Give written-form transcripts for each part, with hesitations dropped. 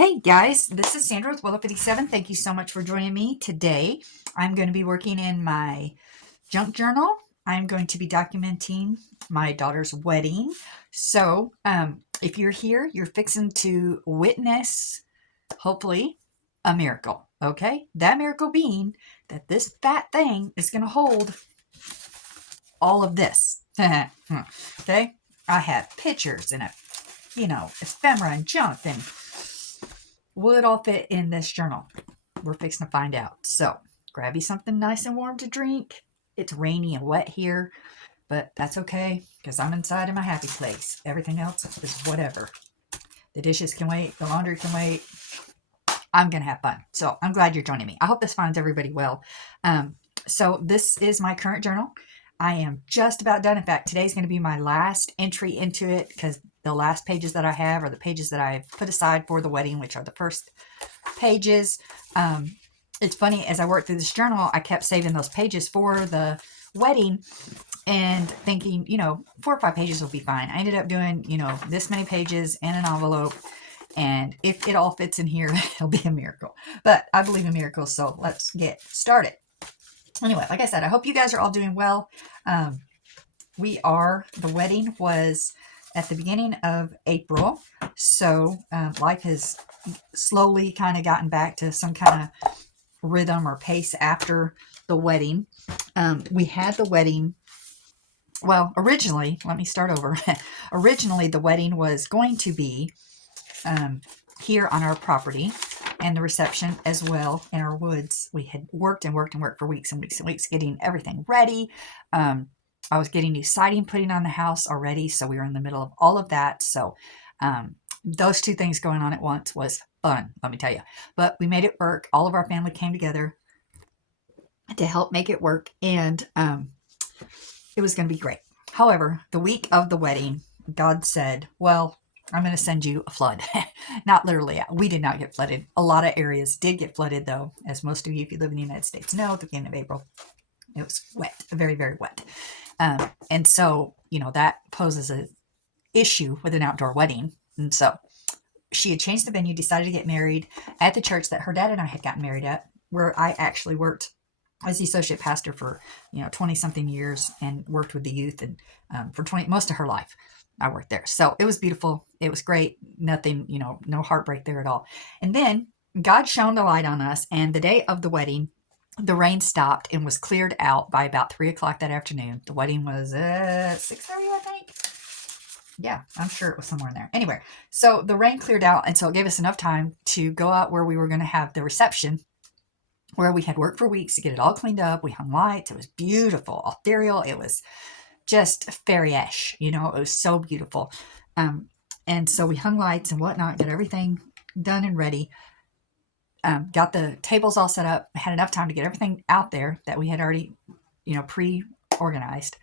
Hey guys, this is Sandra with Willow57. Thank you so much for joining me today. I'm going to be working in my junk journal. I'm going to be documenting my daughter's wedding. So, if you're here, you're fixing to witness, hopefully, a miracle. Okay? That miracle being that this fat thing is going to hold all of this. Okay? I have pictures and ephemera and junk and will it all fit in this journal? We're fixing to find out. So grab you something nice and warm to drink. It's rainy and wet here, but that's okay because I'm inside in my happy place. Everything else is whatever. The dishes can wait. The laundry can wait. I'm going to have fun. So I'm glad you're joining me. I hope this finds everybody well. So this is my current journal. I am just about done. In fact, today's going to be my last entry into it because the last pages that I have are the pages that I've put aside for the wedding, which are the first pages. It's funny, as I worked through this journal, I kept saving those pages for the wedding and thinking, 4 or 5 pages will be fine. I ended up doing, this many pages in an envelope. And if it all fits in here, it'll be a miracle. But I believe in miracles, so let's get started. Anyway, like I said, I hope you guys are all doing well. The wedding was at the beginning of April, so life has slowly kind of gotten back to some kind of rhythm or pace after the wedding. We had the wedding, well, originally, let me start over. Originally, the wedding was going to be here on our property, and the reception as well in our woods. We had worked and worked and worked for weeks and weeks and weeks getting everything ready. I was getting new siding putting on the house already, so we were in the middle of all of that. So those two things going on at once was fun, let me tell you. But we made it work. All of our family came together to help make it work, and it was going to be great. However, the week of the wedding, God said, well, I'm going to send you a flood. Not literally. We did not get flooded. A lot of areas did get flooded, though. As most of you, if you live in the United States, know, at the beginning of April, it was wet, very, very wet. And so, that poses an issue with an outdoor wedding. And so she had changed the venue, decided to get married at the church that her dad and I had gotten married at, where I actually worked as the associate pastor for 20 something years and worked with the youth, and for most of her life I worked there. So it was beautiful. It was great. Nothing, no heartbreak there at all. And then God shone the light on us, and the day of the wedding, the rain stopped and was cleared out by about 3 o'clock that afternoon. The wedding was at 6:30, I think. Yeah, I'm sure it was somewhere in there. Anyway, so the rain cleared out, and so it gave us enough time to go out where we were going to have the reception, where we had worked for weeks to get it all cleaned up. We hung lights. It was beautiful, ethereal. It was just fairy-ish, it was so beautiful. And so we hung lights and whatnot, got everything done and ready. Got the tables all set up, had enough time to get everything out there that we had already, pre-organized,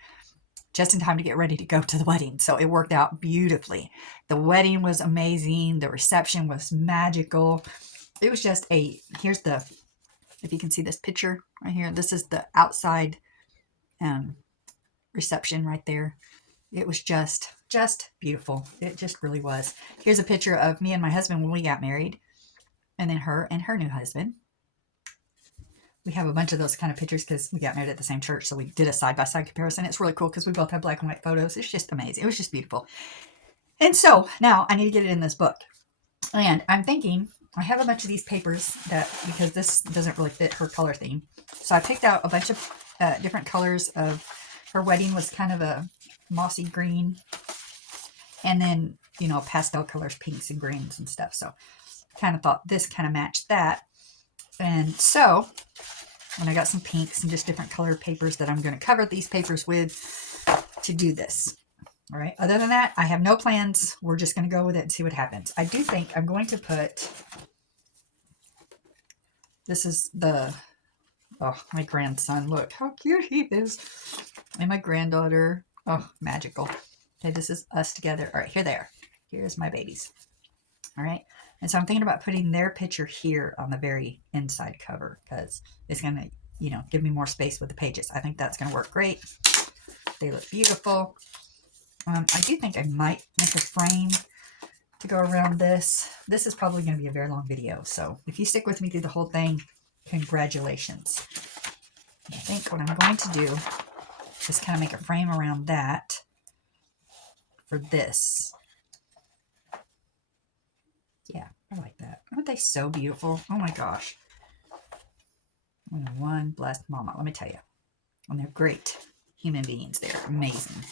just in time to get ready to go to the wedding. So it worked out beautifully. The wedding was amazing. The reception was magical. It was just here's if you can see this picture right here, this is the outside reception right there. It was just beautiful. It just really was. Here's a picture of me and my husband when we got married, and then her and her new husband. We have a bunch of those kind of pictures because we got married at the same church, so we did a side-by-side comparison. It's really cool because we both have black and white photos. It's just amazing. It was just beautiful. And so now I need to get it in this book. And I'm thinking, I have a bunch of these papers because this doesn't really fit her color theme. So I picked out a bunch of different colors of, her wedding was kind of a mossy green, and then, pastel colors, pinks and greens and stuff. So kind of thought this kind of matched that. And so, and I got some pinks and just different colored papers that I'm going to cover these papers with to do this. All right. Other than that, I have no plans. We're just going to go with it and see what happens. I do think I'm going to put, this is my grandson. Look how cute he is. And my granddaughter. Oh, magical. Okay, this is us together. All right, here they are. Here's my babies. All right. And so I'm thinking about putting their picture here on the very inside cover because it's going to, give me more space with the pages. I think that's going to work great. They look beautiful. I do think I might make a frame to go around this. This is probably going to be a very long video, so if you stick with me through the whole thing, congratulations. I think what I'm going to do is kind of make a frame around that for this. Yeah, I like that. Aren't they so beautiful? Oh my gosh. One blessed mama, let me tell you. And they're great human beings. They're amazing.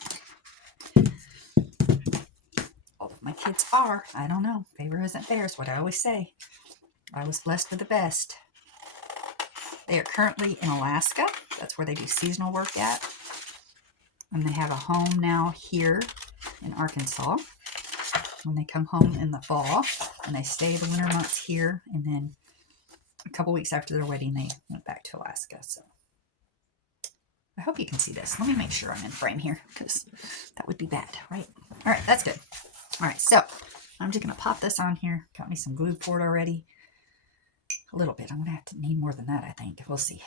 All of my kids are. I don't know. Favor isn't fair is what I always say. I was blessed with the best. They are currently in Alaska. That's where they do seasonal work at. And they have a home now here in Arkansas. When they come home in the fall, and they stay the winter months here, and then a couple weeks after their wedding, they went back to Alaska. So I hope you can see this. Let me make sure I'm in frame here, because that would be bad, right? All right, that's good. All right, so I'm just going to pop this on here. Got me some glue for it already. A little bit. I'm going to have to need more than that, I think. We'll see.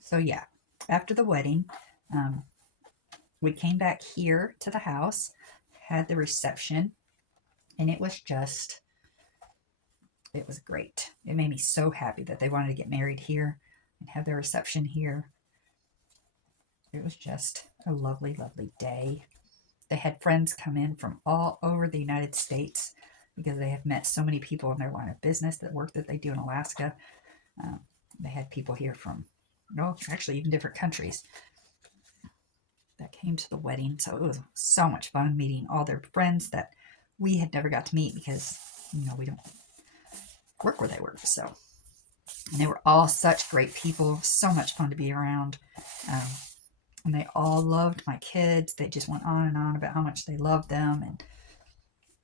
So yeah, after the wedding, we came back here to the house, had the reception, and it was great. It made me so happy that they wanted to get married here and have their reception here. It was just a lovely, lovely day. They had friends come in from all over the United States because they have met so many people in their line of business, that work that they do in Alaska. They had people here from, actually even different countries that came to the wedding. So it was so much fun meeting all their friends that we had never got to meet because, we don't work where they work. So, and they were all such great people, so much fun to be around. And they all loved my kids. They just went on and on about how much they loved them. And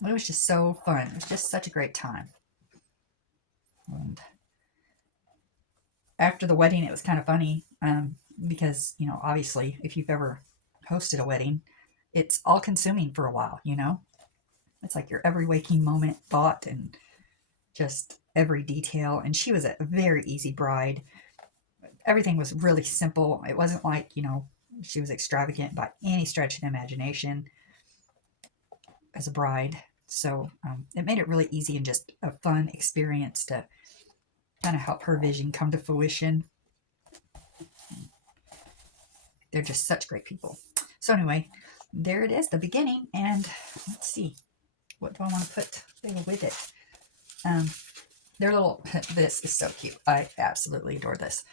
it was just so fun. It was just such a great time. And after the wedding, it was kind of funny because, obviously, if you've ever hosted a wedding, it's all consuming for a while, It's like your every waking moment thought and just every detail. And she was a very easy bride. Everything was really simple. It wasn't like, she was extravagant by any stretch of the imagination as a bride. So it made it really easy and just a fun experience to kind of help her vision come to fruition. They're just such great people. So anyway, there it is, the beginning. And let's see, what do I want to put with it? Their little, this is so cute. I absolutely adore this.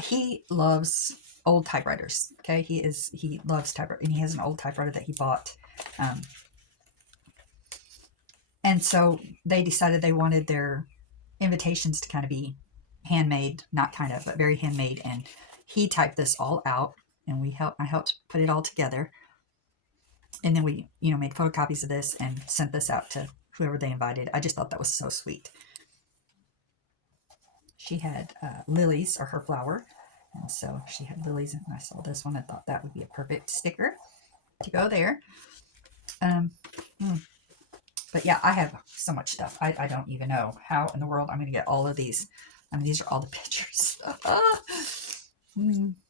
He loves old typewriters. Okay, he loves typewriters, and he has an old typewriter that he bought. And so they decided they wanted their invitations to kind of be handmade, not kind of, but very handmade. And he typed this all out, and I helped put it all together. And then we, made photocopies of this and sent this out to whoever they invited. I just thought that was so sweet. She had lilies, or her flower. And so she had lilies, and I saw this one and thought that would be a perfect sticker to go there. But yeah, I have so much stuff. I don't even know how in the world I'm going to get all of these. I mean, these are all the pictures.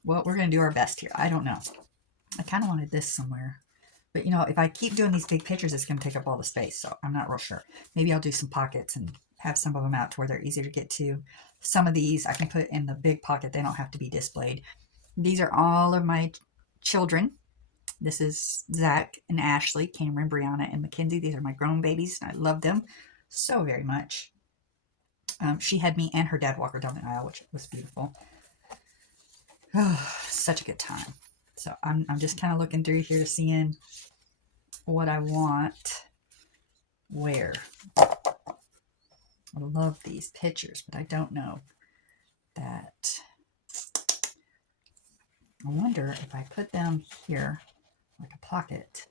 Well, we're going to do our best here. I don't know. I kind of wanted this somewhere. But, if I keep doing these big pictures, it's going to take up all the space. So I'm not real sure. Maybe I'll do some pockets and have some of them out to where they're easier to get to. Some of these I can put in the big pocket. They don't have to be displayed. These are all of my children. This is Zach and Ashley, Cameron, Brianna, and Mackenzie. These are my grown babies, and I love them so very much. She had me and her dad walk her down the aisle, which was beautiful. Oh, such a good time. So I'm just kind of looking through here, seeing what I want where. I love these pictures, but I don't know that. I wonder if I put them here, like a pocket,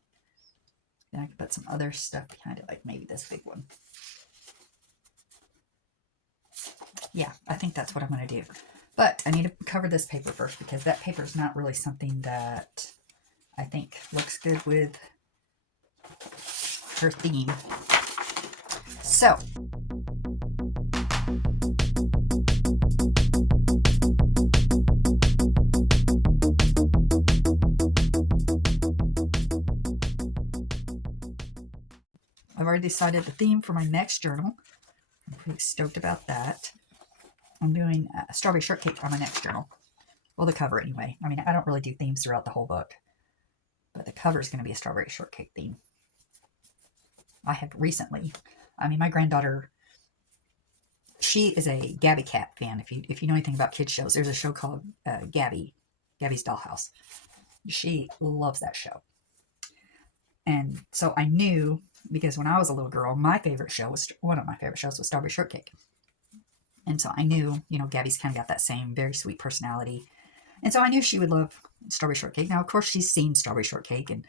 then I could put some other stuff behind it, like maybe this big one. Yeah, I think that's what I'm going to do. But I need to cover this paper first, because that paper is not really something that I think looks good with her theme. So already decided the theme for my next journal. I'm pretty stoked about that. I'm doing a strawberry shortcake on my next journal. Well, the cover anyway. I mean, I don't really do themes throughout the whole book, but the cover is going to be a strawberry shortcake theme. I have recently, I mean, my granddaughter, she is a Gabby Cat fan. If you know anything about kids shows, there's a show called Gabby's Dollhouse. She loves that show. And so I knew, because when I was a little girl, my favorite show was, one of my favorite shows was Strawberry Shortcake. And so I knew, you know, Gabby's kind of got that same very sweet personality. And so I knew she would love Strawberry Shortcake. Now, of course, she's seen Strawberry Shortcake and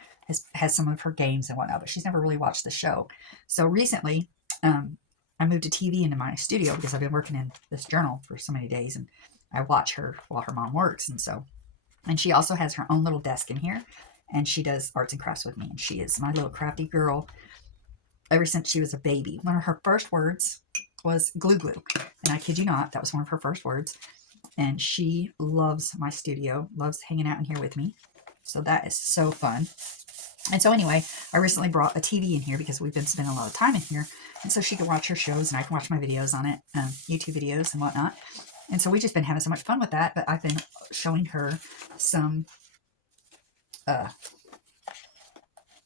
has some of her games and whatnot, but she's never really watched the show. So recently, I moved a TV into my studio because I've been working in this journal for so many days, and I watch her while her mom works. And she also has her own little desk in here, and she does arts and crafts with me. And she is my little crafty girl ever since she was a baby. One of her first words was glue glue. And I kid you not, that was one of her first words. And she loves my studio, loves hanging out in here with me. So that is so fun. And so anyway, I recently brought a TV in here because we've been spending a lot of time in here. And so she can watch her shows and I can watch my videos on it, YouTube videos and whatnot. And so we've just been having so much fun with that. But I've been showing her some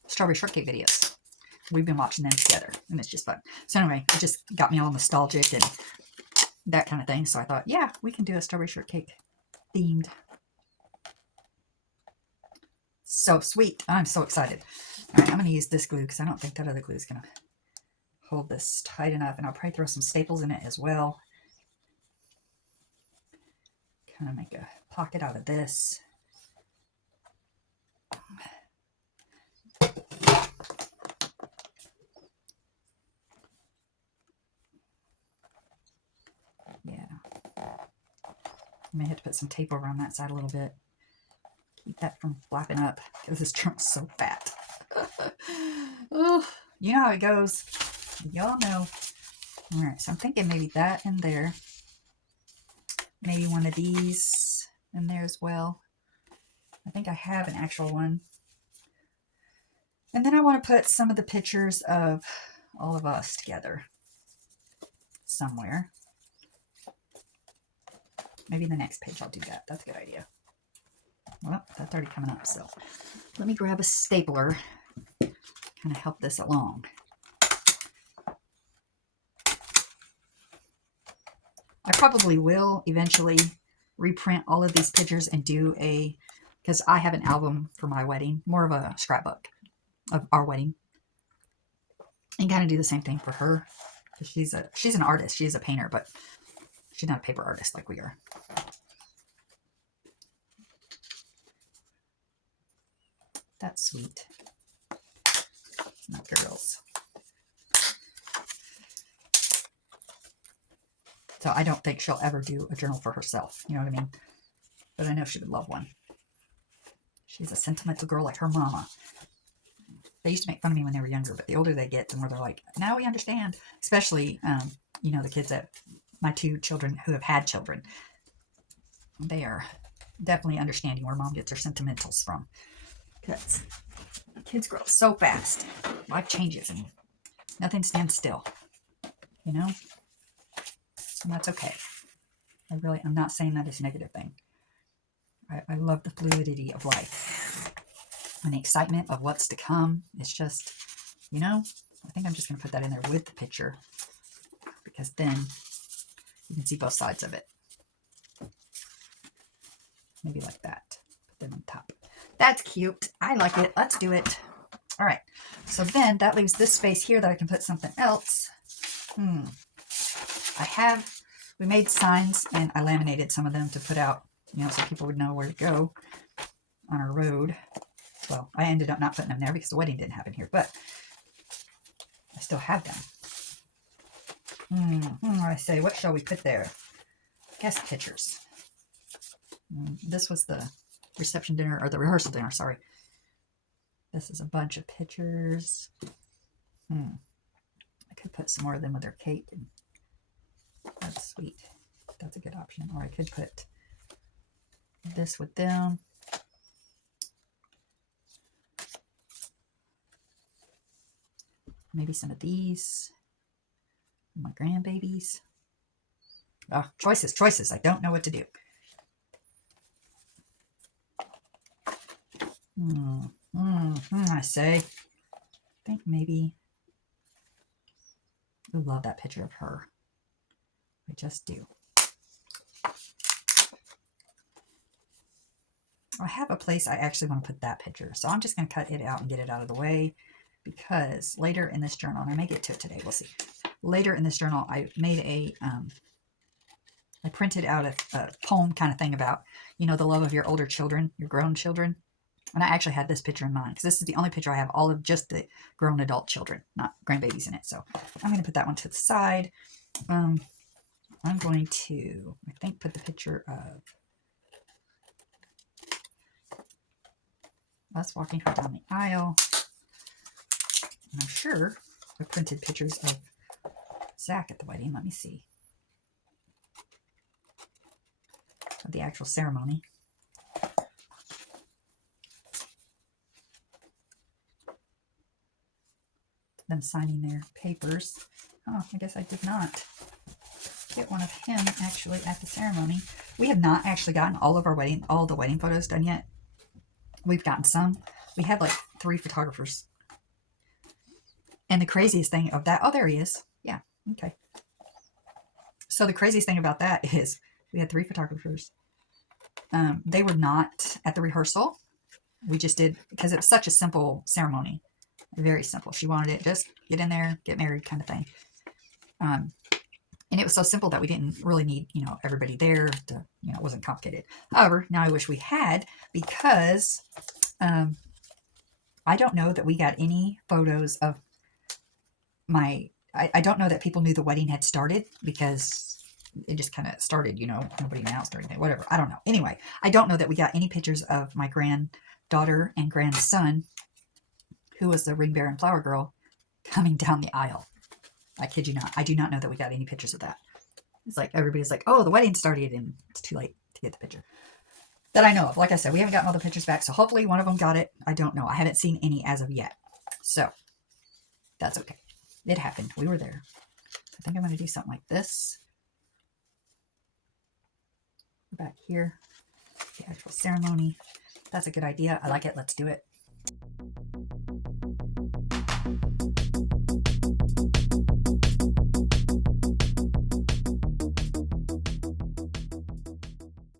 Strawberry Shortcake videos. We've been watching them together and it's just fun. So anyway, it just got me all nostalgic and that kind of thing. So I thought, yeah, we can do a Strawberry Shortcake themed. So sweet. I'm so excited. All right, I'm going to use this glue because I don't think that other glue is going to hold this tight enough. And I'll probably throw some staples in it as well. Kind of make a pocket out of this. Yeah. I may have to put some tape over on that side a little bit. Keep that from flapping up because this journal's so fat. Oh, you know how it goes. Y'all know. All right, so I'm thinking maybe that in there. Maybe one of these in there as well. I think I have an actual one. And then I want to put some of the pictures of all of us together somewhere. Maybe the next page I'll do that. That's a good idea. Well, that's already coming up, so let me grab a stapler, kind of help this along. I probably will eventually reprint all of these pictures and do because I have an album for my wedding, more of a scrapbook of our wedding, and kind of do the same thing for her. She's an artist, she's a painter, but she's not a paper artist like we are. That's sweet. My girls. So I don't think she'll ever do a journal for herself. You know what I mean? But I know she would love one. She's a sentimental girl like her mama. They used to make fun of me when they were younger, but the older they get, the more they're like, now we understand. Especially, you know, the kids that, my two children who have had children. They are definitely understanding where mom gets her sentimentals from. Because kids grow so fast. Life changes and nothing stands still. You know? And that's okay. I'm not saying that is a negative thing. I love the fluidity of life. And the excitement of what's to come. It's just, you know, I think I'm just going to put that in there with the picture. Because then you can see both sides of it. Maybe like that. Put them on top. That's cute. I like it. Let's do it. All right. So then that leaves this space here that I can put something else. We made signs and I laminated some of them to put out, you know, so people would know where to go on our road. Well, I ended up not putting them there because the wedding didn't happen here, but I still have them. I say, what shall we put there? Guest pictures. This was the reception dinner, or the rehearsal dinner, sorry. This is a bunch of pictures. I could put some more of them with their cake. And that's sweet. That's a good option. Or I could put this with them. Maybe some of these. My grandbabies. Oh, choices, choices. I don't know what to do. I say. I think maybe. I love that picture of her. I just do. I have a place I actually want to put that picture. So I'm just going to cut it out and get it out of the way, because later in this journal, and I may get to it today, we'll see. Later in this journal, I made I printed out a poem kind of thing about, you know, the love of your older children, your grown children. And I actually had this picture in mind, because this is the only picture I have all of just the grown adult children, not grandbabies in it. So I'm going to put that one to the side. I'm going to, I think, put the picture of us walking her down the aisle. And I'm sure I printed pictures of Zach at the wedding. Let me see. Of the actual ceremony. Them signing their papers. Oh, I guess I did not get one of him actually at the ceremony. We have not actually gotten all the wedding photos done yet. We've gotten some. We had like 3 photographers. And the craziest thing of that, oh, there he is. Yeah, okay. So the craziest thing about that is we had 3 photographers. They were not at the rehearsal. We just did, because it was such a simple ceremony. Very simple. She wanted it just get in there, get married kind of thing. And it was so simple that we didn't really need, you know, everybody there to, you know, it wasn't complicated. However, now I wish we had, because I don't know that we got any photos of I don't know that people knew the wedding had started, because it just kind of started, you know, nobody announced or anything, whatever. I don't know. Anyway, I don't know that we got any pictures of my granddaughter and grandson, who was the ring bearer and flower girl, coming down the aisle. I kid you not. I do not know that we got any pictures of that. It's like everybody's like, oh, the wedding started, and it's too late to get the picture. That I know of. Like I said, we haven't gotten all the pictures back, so hopefully one of them got it. I don't know. I haven't seen any as of yet. So that's okay. It happened. We were there. I think I'm going to do something like this. Back here. The actual ceremony. That's a good idea. I like it. Let's do it.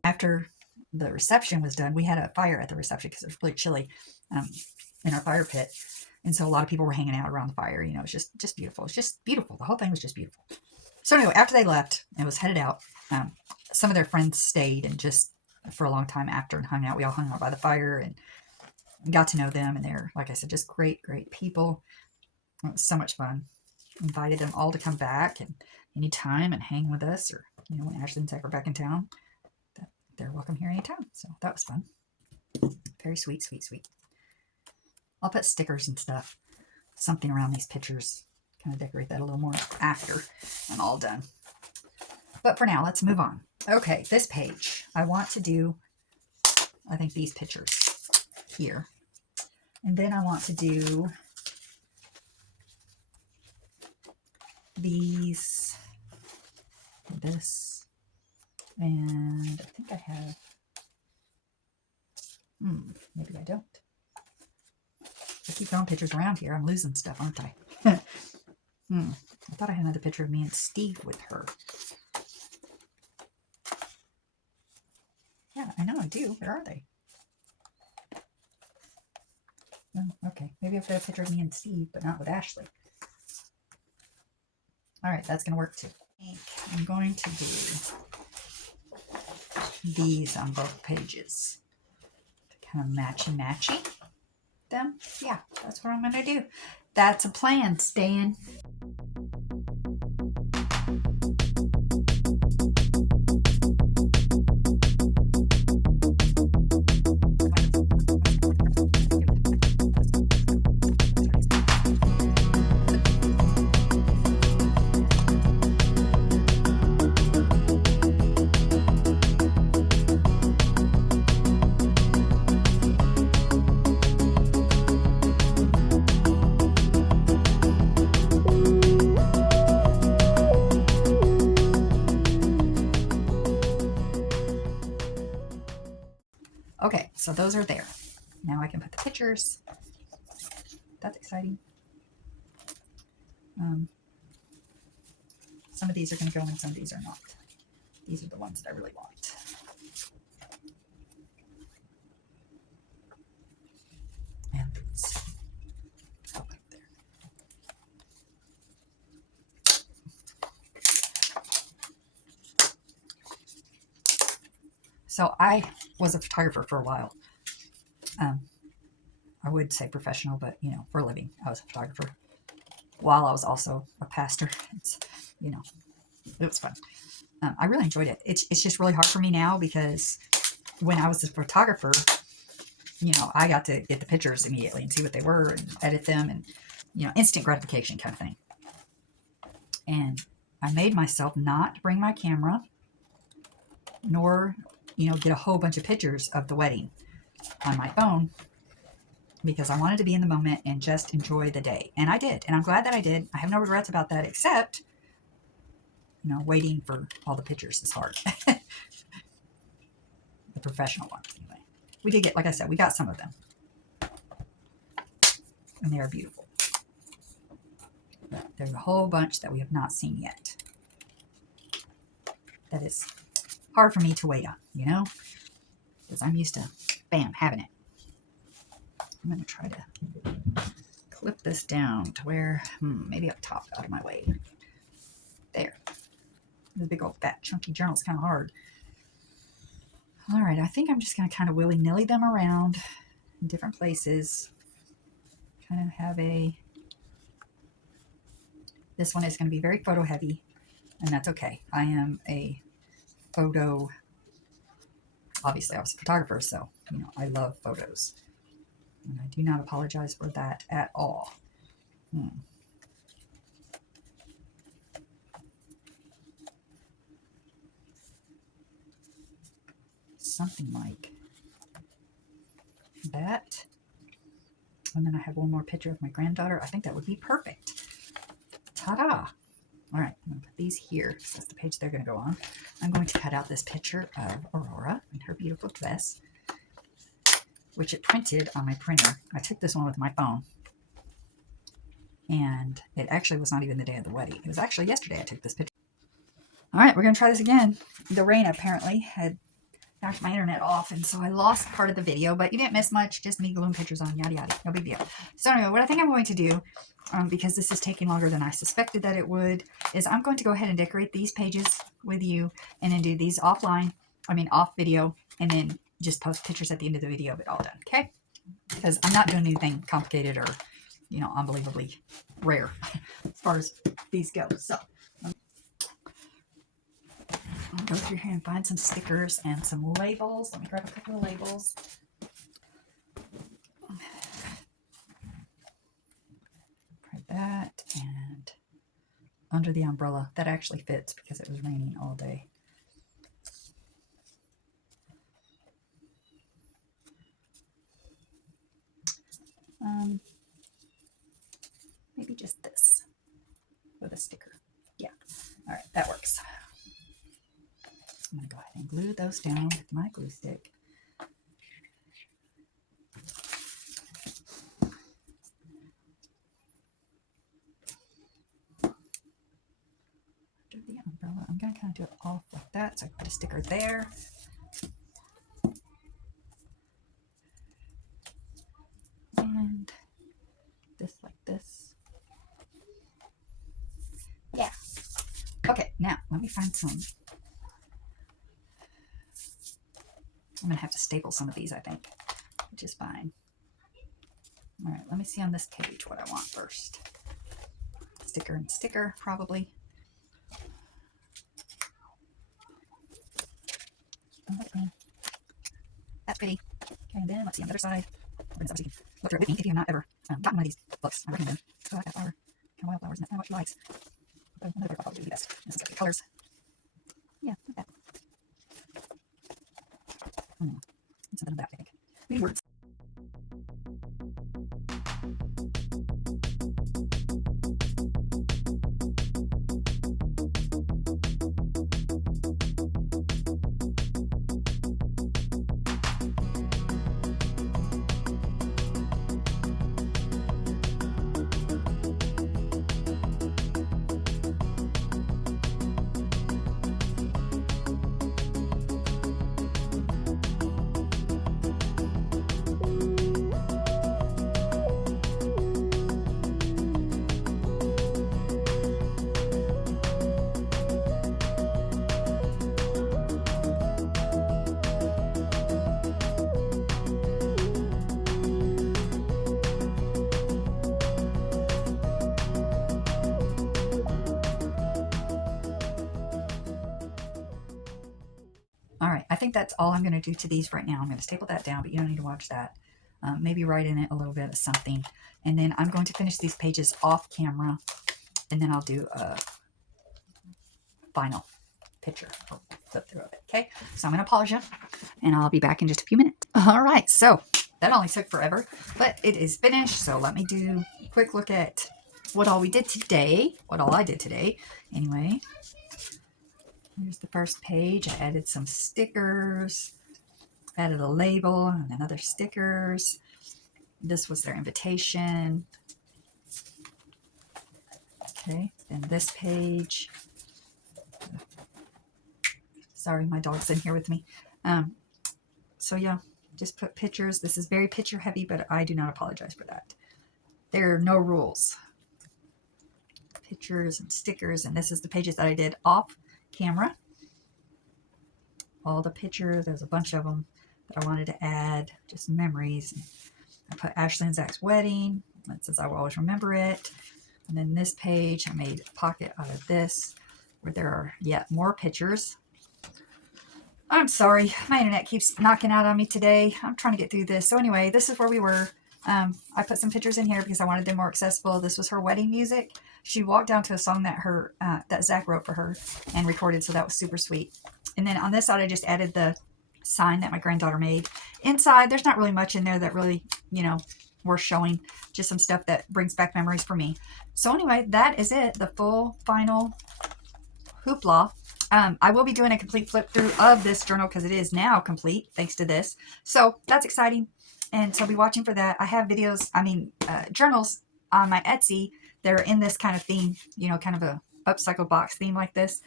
After the reception was done, we had a fire at the reception because it was really chilly in our fire pit. And so a lot of people were hanging out around the fire. You know, it was just beautiful. It's just beautiful. The whole thing was just beautiful. So anyway, after they left and was headed out, some of their friends stayed and just for a long time after and hung out. We all hung out by the fire and got to know them. And they're, like I said, just great, great people. It was so much fun. Invited them all to come back and anytime and hang with us, or, you know, when Ashley and Zach are back in town, they're welcome here anytime. So that was fun. Very sweet, sweet, sweet. I'll put stickers and stuff, something around these pictures, kind of decorate that a little more after I'm all done. But for now, let's move on. Okay, this page, I want to do, I think, these pictures here. And then I want to do these, this, and I think I have, maybe I don't. I keep throwing pictures around here. I'm losing stuff, aren't I? I thought I had another picture of me and Steve with her. Yeah, I know I do. Where are they? Oh, okay. Maybe I've got a picture of me and Steve, but not with Ashley. All right, that's going to work too. I'm going to do these on both pages. Kind of matchy-matchy them. Yeah, that's what I'm going to do. That's a plan, Stan. Okay, so those are there. Now I can put the pictures. That's exciting. Some of these are going to go and some of these are not. These are the ones that I really want. And these. Oh, right there. So I was a photographer for a while. I would say professional, but you know, for a living, I was a photographer. While I was also a pastor, it's, you know, it was fun. I really enjoyed it. It's just really hard for me now because when I was a photographer, you know, I got to get the pictures immediately and see what they were and edit them and, you know, instant gratification kind of thing. And I made myself not bring my camera nor, you know, get a whole bunch of pictures of the wedding on my phone because I wanted to be in the moment and just enjoy the day. And I did. And I'm glad that I did. I have no regrets about that, except, you know, waiting for all the pictures is hard. The professional ones, anyway. We did get, like I said, we got some of them. And they are beautiful. But there's a whole bunch that we have not seen yet. That is hard for me to wait on, you know? Because I'm used to, bam, having it. I'm going to try to clip this down to where, maybe up top, out of my way. There. The big old fat chunky journal is kind of hard. All right, I think I'm just going to kind of willy-nilly them around in different places. Kind of have this one is going to be very photo heavy, and that's okay. I am a photo, obviously I was a photographer, so, you know, I love photos. And I do not apologize for that at all. Something like that. And then I have one more picture of my granddaughter. I think that would be perfect. Ta-da! All right, I'm going to put these here. So that's the page they're going to go on. I'm going to cut out this picture of Aurora in her beautiful dress, which it printed on my printer. I took this one with my phone. And it actually was not even the day of the wedding. It was actually yesterday I took this picture. All right, we're going to try this again. The rain apparently had knocked my internet off, and so I lost part of the video, but you didn't miss much. Just me gluing pictures on, yada yada. No big deal. So anyway, what I think I'm going to do, because this is taking longer than I suspected that it would, is I'm going to go ahead and decorate these pages with you and then do these off video, and then just post pictures at the end of the video of it all done, okay? Because I'm not doing anything complicated or, you know, unbelievably rare as far as these go. So I'll go through here and find some stickers and some labels. Let me grab a couple of labels. Grab that, and under the umbrella. That actually fits because it was raining all day. Maybe just this with a sticker. Yeah. All right, that works. I'm going to go ahead and glue those down with my glue stick. Under the umbrella, I'm going to kind of do it off like that. So I put a sticker there. And this like this. Yeah. Okay, now let me find some. I'm going to have to staple some of these, I think, which is fine. All right, let me see on this page what I want first. Sticker and sticker, probably. Okay. That's pretty. Okay, and then let's see on the other side. Look through it with me if you have not ever gotten one of these books. I recommend them. So I like that flower. Kind of wildflowers, and that's kind of what she likes. Another book probably would be best. This is like the colors. Yeah, like that. Something about, I think. Maybe words. All right, I think that's all I'm going to do to these right now. I'm going to staple that down, but you don't need to watch that. Maybe write in it a little bit of something. And then I'm going to finish these pages off camera, and then I'll do a final picture. I'll flip through it. Okay, so I'm going to pause you, and I'll be back in just a few minutes. All right, so that only took forever, but it is finished. So let me do a quick look at what all we did today, what all I did today. Anyway, here's the first page. I added some stickers, added a label, and then other stickers. This was their invitation. Okay, and this page. Sorry, my dog's in here with me. So yeah, just put pictures. This is very picture heavy, but I do not apologize for that. There are no rules. Pictures and stickers, and this is the pages that I did off camera. All the pictures, there's a bunch of them that I wanted to add, just memories. I put Ashley and Zach's wedding. That says I will always remember it. And then this page, I made a pocket out of this where there are yet more pictures. I'm sorry, my internet keeps knocking out on me today. I'm trying to get through this. So anyway, this is where we were. I put some pictures in here because I wanted them more accessible. This was her wedding music. She walked down to a song that that Zach wrote for her and recorded, so that was super sweet. And then on this side, I just added the sign that my granddaughter made. Inside, there's not really much in there that really, worth showing. Just some stuff that brings back memories for me. So anyway, that is it. The full final hoopla. I will be doing a complete flip through of this journal because it is now complete thanks to this. So that's exciting. And so be watching for that. I have videos, journals on my Etsy that are in this kind of theme, kind of a upcycled box theme like this.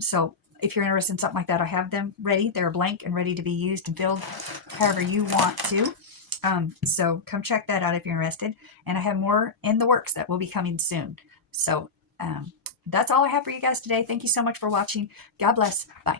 So if you're interested in something like that, I have them ready. They're blank and ready to be used and filled however you want to. So come check that out if you're interested. And I have more in the works that will be coming soon. So that's all I have for you guys today. Thank you so much for watching. God bless. Bye.